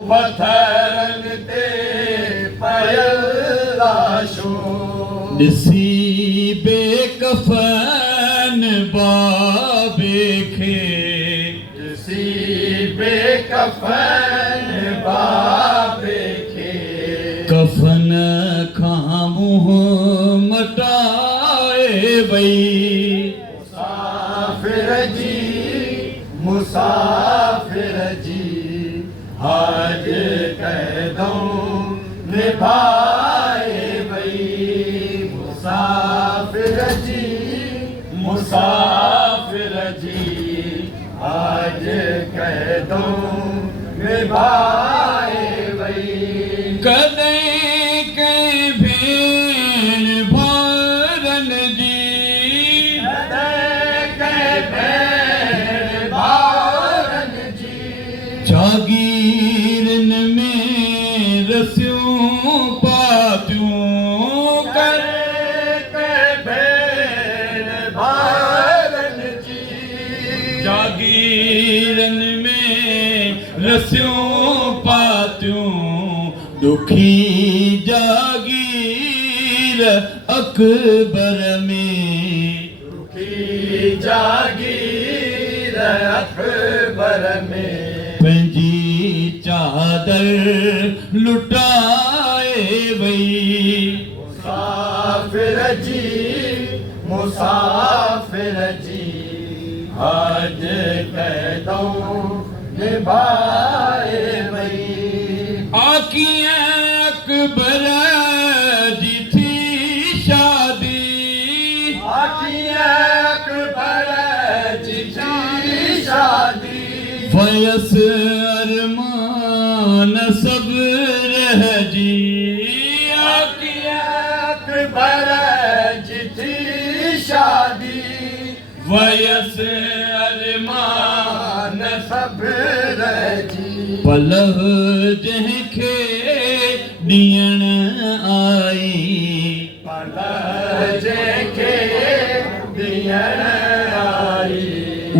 पत्थरन ते पयल लाशो ॾिसी बेकफ़न बाबे खे ॾिसी बेकफ़न बाबे खे कफ़न खां मुंहुं मटाए वई मुसाफिर जी आज क़दम निभाए वई मुसाफिर जी आज क़दम निभाए वई कॾहिं कंहिं भेण भाउरन जी जागीरन में रसियूं पातियूं कर भेण भाउरन जी जागीरन में रसियूं पातियूं दुखी जागीर अकबर में दुखी जागीर अकबर में पंहिंजी चादर लुटाए वई मुसाफिर जी आज क़दम निभाए वई आकीअं अकबर जी थी शादी अकबर जी थी शादी वयस अरमान सब रहजी अकबर जी थी शादी वयस अरमान सब रहजी पलव जंहिंखे ॾियण आई जंहिंखे ॾियण आई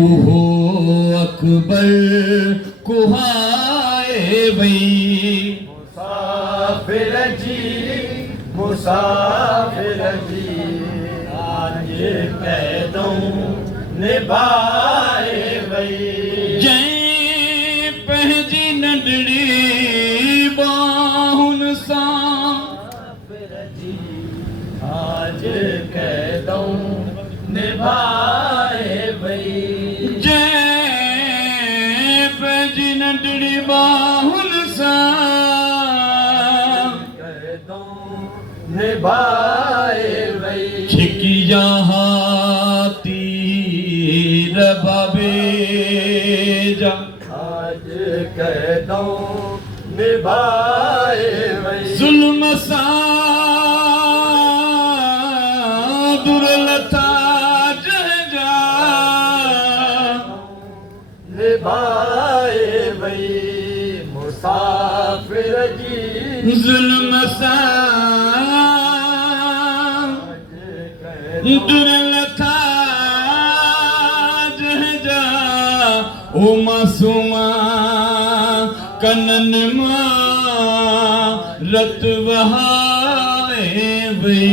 उहो अकबर कुहाए वई मुसाफिर जी आज क़दम निभाए वई जंहिं पंहिंजी नंढड़ी बाहुन सां आज क़दम निभाए वई जंहिं पंहिंजी नंढड़ी बाहुन सां निभाए वई छिकी जा तीर बाबे जा आज क़दम निभाए वई ज़ुल्म सां दुर्लथा जंहिंजा निभाए वई मुसाफिर जी ज़ुल्म सां दुर्लथा जंहिंजा ओ मासूमा कनन मां रत वहाए वई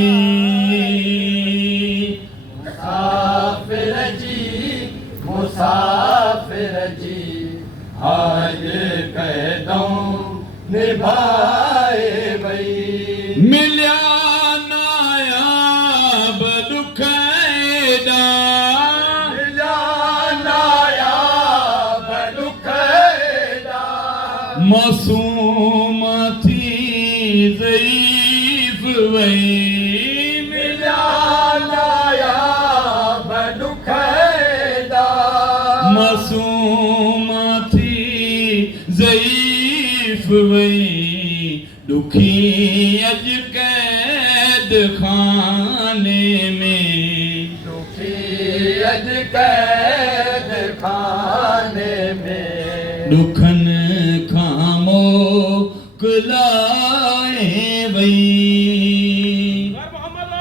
मुसाफिर जी आज क़दम निभाए वई मिलिया नायाब दुख एॾा मिलिया नायाब दुख एॾा मासूम थी ज़ईफ़ वई मिलिया नायाब दुख एॾा मासूम थी ज़ईफ़ वई दुखी अॼु कैद खाने में दुखी अॼु कैद खाने में दुखनि खां मोकिलाए वई मोहम्मद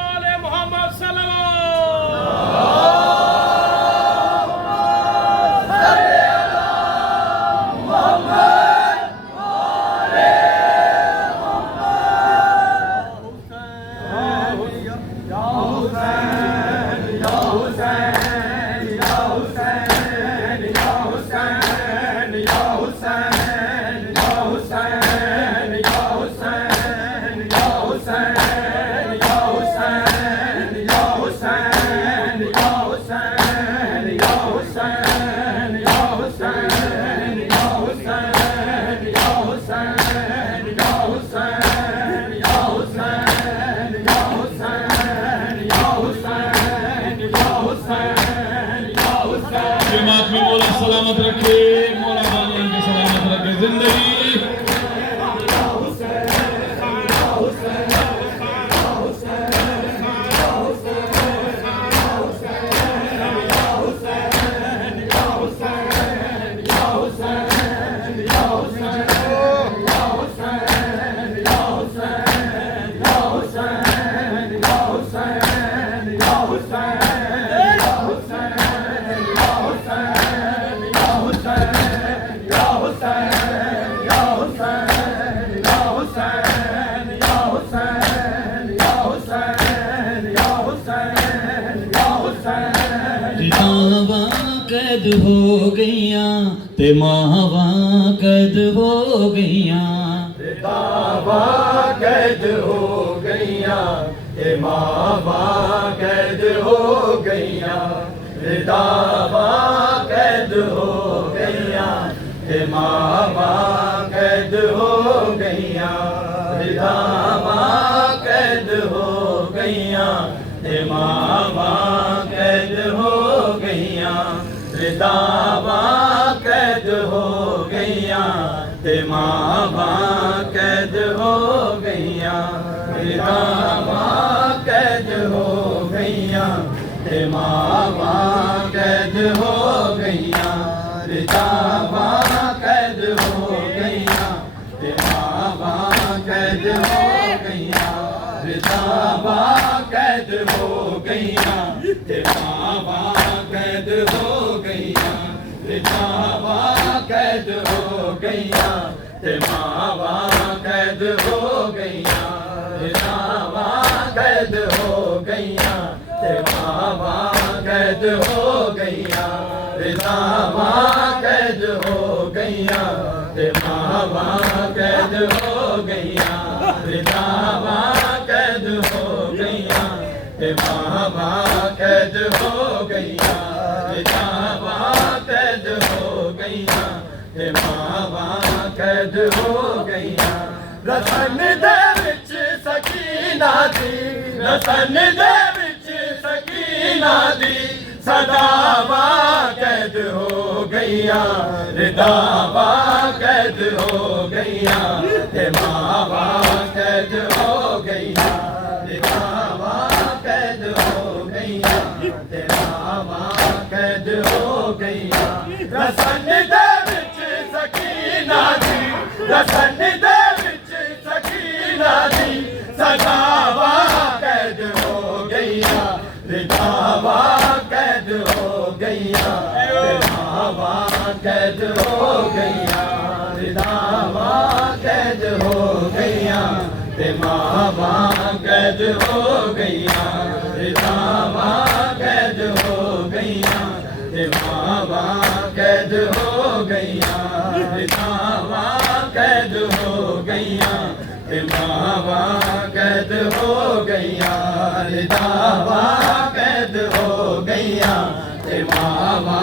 हुसैन या हुसैन या हुसैन या हुसैन या हुसैन या हुसैन। पितावां कैद हो गईयां ते मावां कैद हो गईयां। पितावा कैद हो गईयां ते मावा कैद हो गईयां। पितावा कैद हो गईयां ते मावा कैद हो गईयां। पितावा कैद हो गईयां ते मावा कैद हो गईयां। पितावा कैद हो गईयां ते मावा कैद हो गईयां। पितावा कैद हो गईयां ते मावा कैद हो गईयां। पितावा कैद हो गईयां ते मावा कैद हो गईयां। पितावा कैद हो गईयां ते मावा कैद हो गईयां। पितावा कैद हो गईयां ते मावा कैद हो गईयां। पितावा कैद हो गईयां ते मावा कैद हो गईयां। पितावा कैद हो गईयां ते मावा कैद हो गईयां। पितावा कैद हो गईयां ते मावा कैद हो गईयां। पितावा कैद हो गईयां ते मावा कैद हो गईयां। रतन दे विच सकीना दी, रतन दे विच सकीना दी सदावा कैद हो गईयां। रिदावा कैद हो गईयां ते मावा कैद हो गईयां। रिदावा कैद हो गईयां ते मावा कैद हो गईयां। रसन दे विच सकीना दी, रसन दे विच सकीना दी सदावा कैद हो गईयां। रिदावा कैद हो गईयां ते मावा कैद हो गईयां। रिदावा कैद हो गईयां ते मावा कैद हो गईयां। रिदावा कैद हो गईयां ते मावा कैद हो गईयां। रिदावा कैद हो गईयां ते मावा कैद हो गईयां। रिदावा कैद हो गईयां ते मावा